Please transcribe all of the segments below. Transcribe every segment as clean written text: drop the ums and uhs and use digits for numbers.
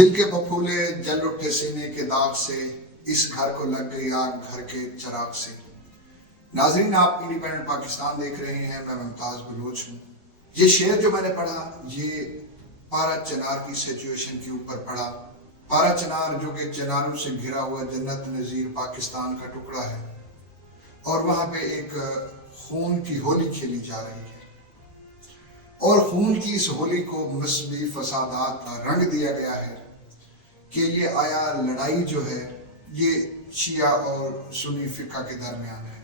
दिल के फफूले जल उठे सीने के दाग से, इस घर को लग गई आग घर के चराग से। नाजरीन, आप इंडिपेंडेंट पाकिस्तान देख रहे हैं, मैं मुमताज बलोच हूँ। ये शेर जो मैंने पढ़ा, ये पारा चनार की सिचुएशन के ऊपर पढ़ा। पारा चनार जो कि चनारों से घिरा हुआ जन्नत नज़ीर पाकिस्तान का टुकड़ा है, और वहाँ पे एक खून की होली खेली जा रही है, और खून की इस होली को मजहबी फसादात का रंग दिया गया है कि ये आया लड़ाई जो है ये शिया और सुन्नी फिरका के दरमियान है।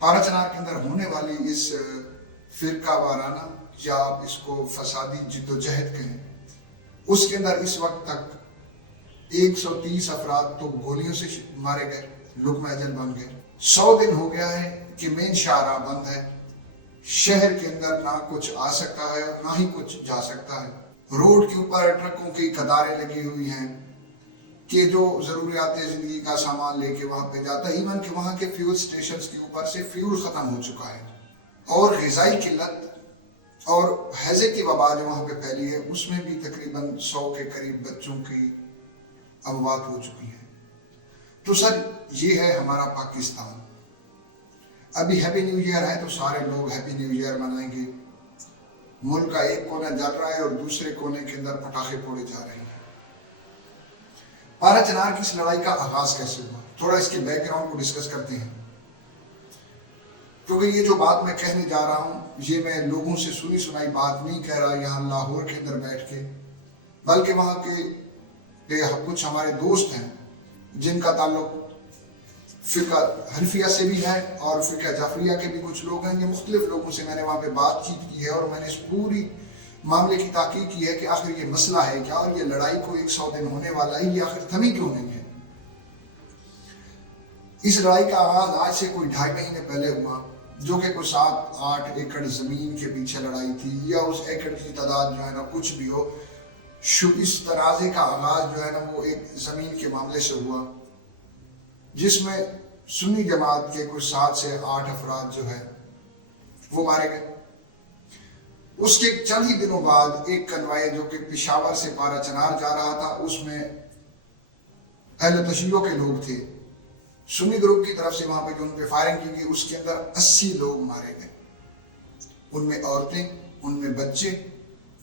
पारा चनार के अंदर होने वाली इस फिरका वाराना, या आप इसको फसादी जिद्दोजहद कहें, उसके अंदर इस वक्त तक 130 अफराद तो गोलियों से मारे गए, लुकमा अजल बन गए। 100 दिन हो गया है कि मेन शाहराह बंद है, शहर के अंदर ना कुछ आ सकता है ना ही कुछ जा सकता है। रोड के ऊपर ट्रकों की कतारें लगी हुई हैं कि जो जरूरियात जिंदगी का सामान लेके वहां पे जाता है। इवन कि वहां के फ्यूल स्टेशंस के ऊपर से फ्यूल खत्म हो चुका है, और ग़िज़ाई किल्लत और हैजे की वबा जो वहां पे फैली है, उसमें भी तकरीबन 100 के करीब बच्चों की अमवात हो चुकी है। तो सर, ये है हमारा पाकिस्तान। अभी हैप्पी न्यू ईयर है तो सारे लोग हैप्पी न्यू ईयर मनाएंगे। मुल्क का एक कोना जल रहा है और दूसरे कोने के अंदर पटाखे फोड़े जा रहे हैं। पारा चनार की इस लड़ाई का आगाज कैसे हुआ, थोड़ा इसके बैकग्राउंड को डिस्कस करते हैं। क्योंकि ये जो बात मैं कहने जा रहा हूँ, ये मैं लोगों से सुनी सुनाई बात नहीं कह रहा यहाँ लाहौर के अंदर बैठ के, बल्कि वहाँ के कुछ हमारे दोस्त हैं जिनका ताल्लुक फिका हनफिया से भी है और फिका जाफरिया के भी कुछ लोग हैं। ये मुख्तलिफ लोगों से मैंने वहाँ पे बातचीत की है, और मैंने इस पूरी मामले की ताक़ीद की है कि आखिर ये मसला है क्या, और ये लड़ाई को 100 दिन होने वाला है, ये आखिर थमी क्यों नहीं है। इस लड़ाई का आगाज आज से कोई 2.5 महीने पहले हुआ, जो कि कोई 7-8 एकड़ जमीन के पीछे लड़ाई थी, या उस एकड़ की तादाद जो है ना कुछ भी हो, इस तनाज़े का आगाज जो है ना वो एक जमीन के मामले से हुआ, जिसमें सुन्नी जमात के कुछ 7 से 8 अफराद जो है वो मारे गए। उसके चंद ही दिनों बाद एक कन्वाय जो कि पेशावर से पारा चनार जा रहा था, उसमें अहले तशय्यो के लोग थे, सुन्नी ग्रुप की तरफ से वहां पे जो उन पे फायरिंग की गई, उसके अंदर 80 लोग मारे गए। उनमें औरतें, उनमें बच्चे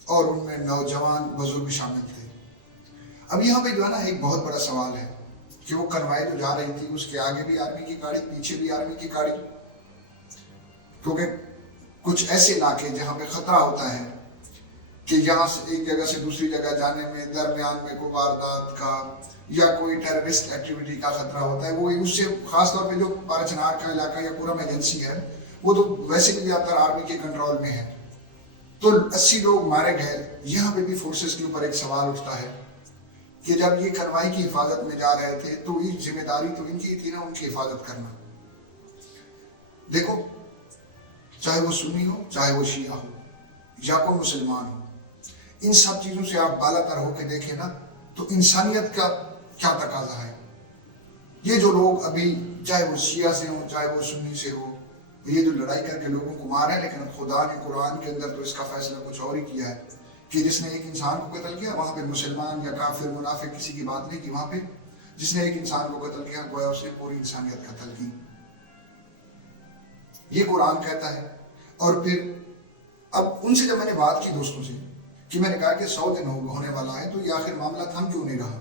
और उनमें नौजवान बुजुर्ग शामिल थे। अब यहाँ पे जो है ना एक बहुत बड़ा सवाल है कि वो कन्वाय जो जा रही थी, उसके आगे भी आर्मी की गाड़ी, पीछे भी आर्मी की गाड़ी, क्योंकि कुछ ऐसे इलाके जहाँ पे खतरा होता है कि यहाँ से एक जगह से दूसरी जगह जाने में दरमियान में कोई वारदात का या कोई टेररिस्ट एक्टिविटी का खतरा होता है। वो उससे खासतौर पे जो पारा चनार का इलाका या पूरा एजेंसी है, वो तो वैसे भी ज़्यादातर आर्मी के कंट्रोल में है। तो 80 लोग मारे गए। यहाँ पे भी फोर्सेस के ऊपर एक सवाल उठता है कि जब ये कन्वाई की हिफाजत में जा रहे थे तो ये जिम्मेदारी तो इनकी थी ना, उनकी हिफाजत करना। देखो, चाहे वो सुन्नी हो, चाहे वो शिया हो, या कोई मुसलमान हो, इन सब चीजों से आप बालातर होकर देखें ना, तो इंसानियत का क्या तकाजा है। ये जो लोग अभी, चाहे वो शिया से हो चाहे वो सुन्नी से हो, ये जो लड़ाई करके लोगों को मारे, लेकिन खुदा ने कुरान के अंदर तो इसका फैसला कुछ और ही किया है कि जिसने एक इंसान को कत्ल किया, वहां पे मुसलमान या काफिर मुनाफिक किसी की बात नहीं की। वहां पे जिसने एक इंसान को कत्ल किया, गोया उसने पूरी इंसानियत कत्ल की, ये कुरान कहता है। और फिर अब उनसे जब मैंने बात की दोस्तों से कि मैंने कहा कि 100 दिन होने वाला है, तो ये आखिर मामला थम क्यों नहीं रहा,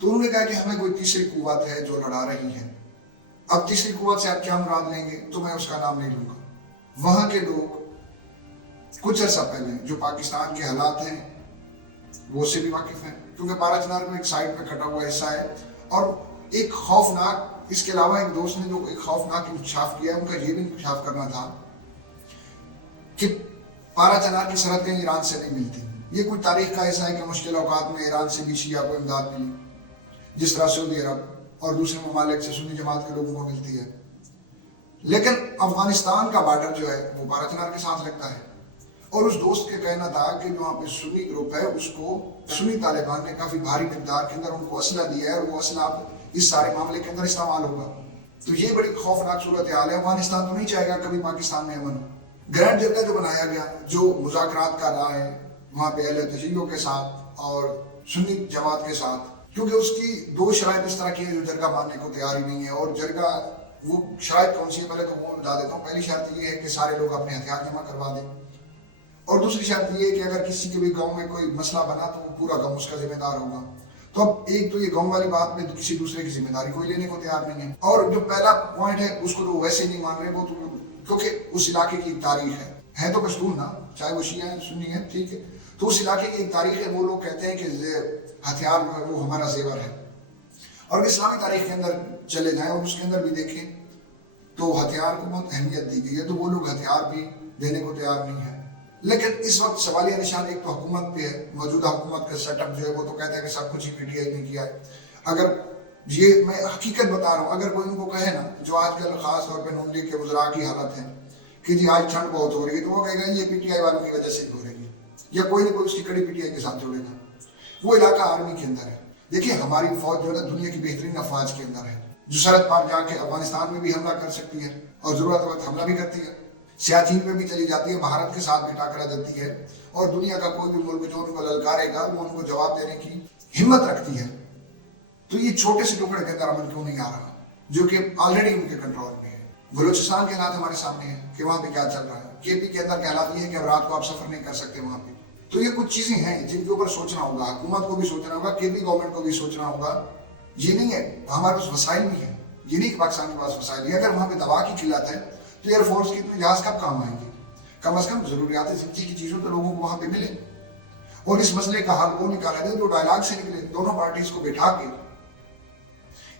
तो उन्होंने कहा कि हमें कोई तीसरी कुव्वत है जो लड़ा रही है। अब तीसरी कुव्वत से आप क्या मुराद लेंगे, तो मैं उसका नाम नहीं लूंगा। वहां के लोग कुछ अर्सा पहले जो पाकिस्तान के हालात हैं वो से भी वाकिफ हैं, क्योंकि पारा चनार को एक साइड पे कटा हुआ हिस्सा है। और एक खौफनाक, इसके अलावा एक दोस्त ने जो एक खौफनाक इंकशाफ किया, उनका ये भी इंकशाफ करना था कि पारा चनार की सरहदें ईरान से नहीं मिलती। ये कोई तारीख का ऐसा है कि मुश्किल औकात में ईरान से भी शिया को इमदाद मिली, जिस तरह सऊदी अरब और दूसरे ममालिक से सुन्नी जमात के लोगों को मिलती है। लेकिन अफगानिस्तान का बॉर्डर जो है वो पारा चनार के साथ लगता है। और उस दोस्त के कहना था कि जो वहाँ पे सुन्नी ग्रुप है, उसको सुन्नी तालिबान ने काफी भारी मिकदार के अंदर उनको असला दिया है, और वो असला इस सारे मामले के अंदर इस्तेमाल होगा। तो ये बड़ी खौफनाक सूरत हाल है। अफगानिस्तान तो नहीं चाहेगा कभी पाकिस्तान में अमन हो। ग्रैंड जर्दा जो बनाया गया, जो मुज़ाकरात का रहा है वहाँ पे अहले तशय्यो के साथ और سنی جماعت کے ساتھ، کیونکہ اس کی دو شرائط اس طرح کی ہے جو جرگہ ماننے کو تیار ہی نہیں ہے. اور جرگہ وہ شرائط کون سی ہے پہلے تو وہ بتا دیتا ہوں. پہلی شرط یہ ہے کہ سارے لوگ اپنے ہتھیار جمع کروا دیں، اور دوسری شرط یہ ہے کہ اگر کسی کے بھی گاؤں میں کوئی مسئلہ بنا تو وہ پورا گاؤں اس کا ذمہ دار ہوگا. تو اب ایک تو یہ گاؤں والی بات میں کسی دوسرے کی ذمہ داری کوئی لینے کو تیار نہیں ہے. اور جو پہلا پوائنٹ ہے اس کو تو ویسے نہیں مان رہے وہ تو، کیونکہ اس علاقے کی ایک تاریخ ہے تو پشتون نا، چاہے وہ شیعہ ہیں سنی ہیں، ٹھیک ہے، تو اس علاقے کی ایک تاریخ ہے. وہ لوگ کہتے ہیں کہ ہتھیار جو ہے وہ ہمارا زیور ہے. اور اسلامی تاریخ کے اندر چلے جائیں اور اس کے اندر بھی دیکھیں تو ہتھیار کو بہت اہمیت دی گئی ہے. تو وہ لوگ ہتھیار بھی دینے کو تیار نہیں ہے. لیکن اس وقت سوالیہ نشان ایک تو حکومت پہ ہے. موجودہ حکومت کا سیٹ اپ جو ہے وہ تو کہتا ہے کہ سب کچھ ہی پی ٹی آئی نے کیا ہے. اگر یہ میں حقیقت بتا رہا ہوں، اگر کوئی ان کو کہے نا جو آج کل خاص طور پہ نون لیگ کے وزراء کی حالت ہے کہ جی آج ٹھنڈ بہت ہو رہی ہے، تو وہ کہے گا یہ پی ٹی آئی والوں کی وجہ سے ہو رہی ہے، یا کوئی نہ کوئی اس کی کڑی پی ٹی آئی کے ساتھ جوڑے گا. وہ علاقہ آرمی کے اندر ہے. دیکھیے ہماری فوج جو ہے دنیا کی بہترین افواج کے اندر ہے، جو سرحد پار جا کے افغانستان میں بھی حملہ کر سکتی ہے اور ضرورت وقت حملہ بھی کرتی ہے. سیاچین میں بھی چلی جاتی ہے، بھارت کے ساتھ بھی ٹاکرا دیتی ہے، اور دنیا کا کوئی بھی ملک جو ان کو للکارے گا وہ ان کو جواب دینے کی ہمت رکھتی ہے. تو یہ چھوٹے سے ٹکڑے کے اندر عمل کیوں نہیں آ رہا جو کہ آلریڈی ان کے کنٹرول میں ہے. بلوچستان کے حالات ہمارے سامنے ہیں کہ وہاں پہ کیا چل رہا ہے. کے پی کے اندر کے حالات یہ ہے کہ اب رات کو آپ سفر نہیں کر سکتے وہاں پہ. تو یہ کچھ چیزیں ہیں جن کے اوپر سوچنا ہوگا. حکومت کو بھی سوچنا ہوگا، کے پی گورنمنٹ کو بھی سوچنا ہوگا. یہ نہیں ہے ہمارے پاس وسائل بھی ہیں، یہ نہیں کہ پاکستان کے پاس وسائل ہے. اگر وہاں پہ دوا کی قلت ہے تو ایئر فورس کی اتنے جہاز کب کام آئیں گے؟ کم از کم ضروریات زندگی کی چیزوں تو لوگوں کو وہاں پہ ملے. اور اس مسئلے کا حل وہ نکالا جائے جو ڈائلاگ سے نکلے. دونوں پارٹیز کو بٹھا کے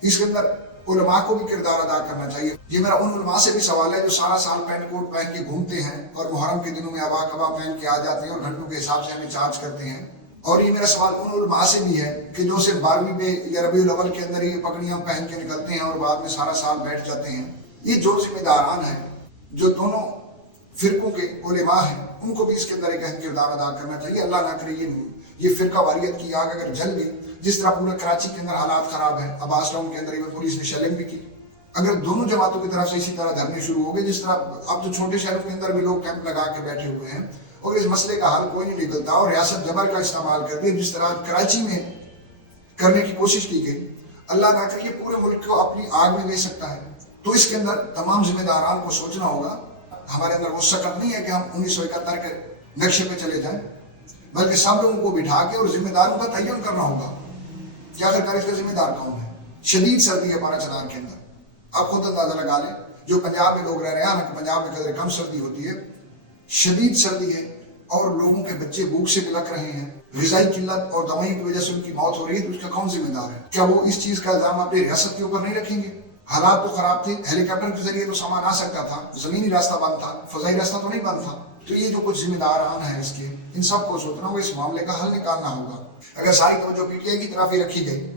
اس کے اندر علماء کو بھی کردار ادا کرنا چاہیے. یہ میرا ان علماء سے بھی سوال ہے جو سارا سال پینٹ کوٹ پہن کے گھومتے ہیں اور محرم کے دنوں میں ابا کبا پہن کے آ جاتے ہیں اور گھنٹوں کے حساب سے ہمیں چارج کرتے ہیں. اور یہ میرا سوال ان علماء سے بھی ہے کہ جو صرف 12ویں میں یا ربیع الاول کے اندر یہ پگڑیاں پہن کے نکلتے ہیں اور بعد میں سارا سال بیٹھ جاتے ہیں. یہ جو ذمہ داران ہیں جو دونوں فرقوں کے علماء ہیں ان کو بھی اس کے اندر ایک اہم کردار ادا کرنا چاہیے. اللہ نہ کرے یہ فرقہ واریت کی آگ اگر جل گئی، جس طرح پورے کراچی کے اندر حالات خراب ہیں، عباس ٹاؤن کے اندر ایون پولیس نے شیلنگ بھی کی. اگر دونوں جماعتوں کی طرف سے اسی طرح دھرنے شروع ہو گئے، جس طرح اب تو چھوٹے شہروں کے اندر بھی لوگ کیمپ لگا کے بیٹھے ہوئے ہیں اور اس مسئلے کا حل کوئی نہیں نکلتا اور ریاست جبر کا استعمال کرتی ہے جس طرح کراچی میں کرنے کی کوشش کی گئی. اللہ نہ کرے یہ پورے ملک کو اپنی آگ میں لے سکتا ہے. تو اس کے اندر تمام ذمہ داران کو سوچنا ہوگا. ہمارے اندر وہ سکت نہیں ہے کہ ہم 1971 کے نقشے پہ چلے جائیں، بلکہ سب لوگوں کو بٹھا کے اور ذمہ داروں کا تعین کرنا ہوگا کہ آخرکار اس کا ذمہ دار کون ہے. شدید سردی ہے پارا چنار کے اندر، آپ خود اندازہ لگا لیں. جو پنجاب میں لوگ رہ رہے ہیں، حالانکہ پنجاب میں قدر کم سردی ہوتی ہے، شدید سردی ہے اور لوگوں کے بچے بھوک سے بلک رہے ہیں، غذائی قلت اور دوائیں کی وجہ سے ان کی موت ہو رہی ہے. تو اس کا کون ذمہ دار ہے؟ کیا وہ اس چیز کا الزام اپنی ریاست کے اوپر نہیں رکھیں گے؟ حالات تو خراب تھے، ہیلی کاپٹر کے ذریعے تو سامان آ سکتا تھا، زمینی راستہ بند تھا، فضائی راستہ تو نہیں بند تھا. تو یہ جو کچھ ذمہ داران ہیں اس کے، ان سب کو سوچنا ہوگا، اس معاملے کا حل نکالنا ہوگا. اگر ساری توجہ پی ٹی آئی کی طرف ہی رکھی گئی،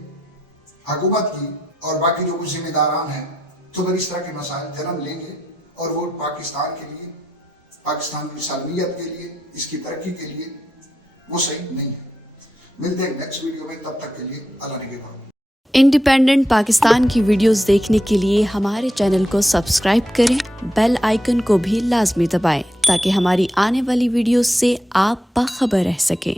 حکومت کی اور باقی جو کچھ ذمہ داران ہیں، تو پھر اس طرح کے مسائل جنم لیں گے اور وہ پاکستان کے لیے، پاکستان کی سالمیت کے لیے، اس کی ترقی کے لیے وہ صحیح نہیں ہے. ملتے ہیں نیکسٹ ویڈیو میں، تب تک کے لیے اللہ نگہبان. انڈیپینڈنٹ پاکستان کی ویڈیوز دیکھنے کے لیے ہمارے چینل کو سبسکرائب کریں، بیل آئیکن کو بھی لازمی دبائیں تاکہ ہماری آنے والی ویڈیوز سے آپ باخبر رہ سکیں.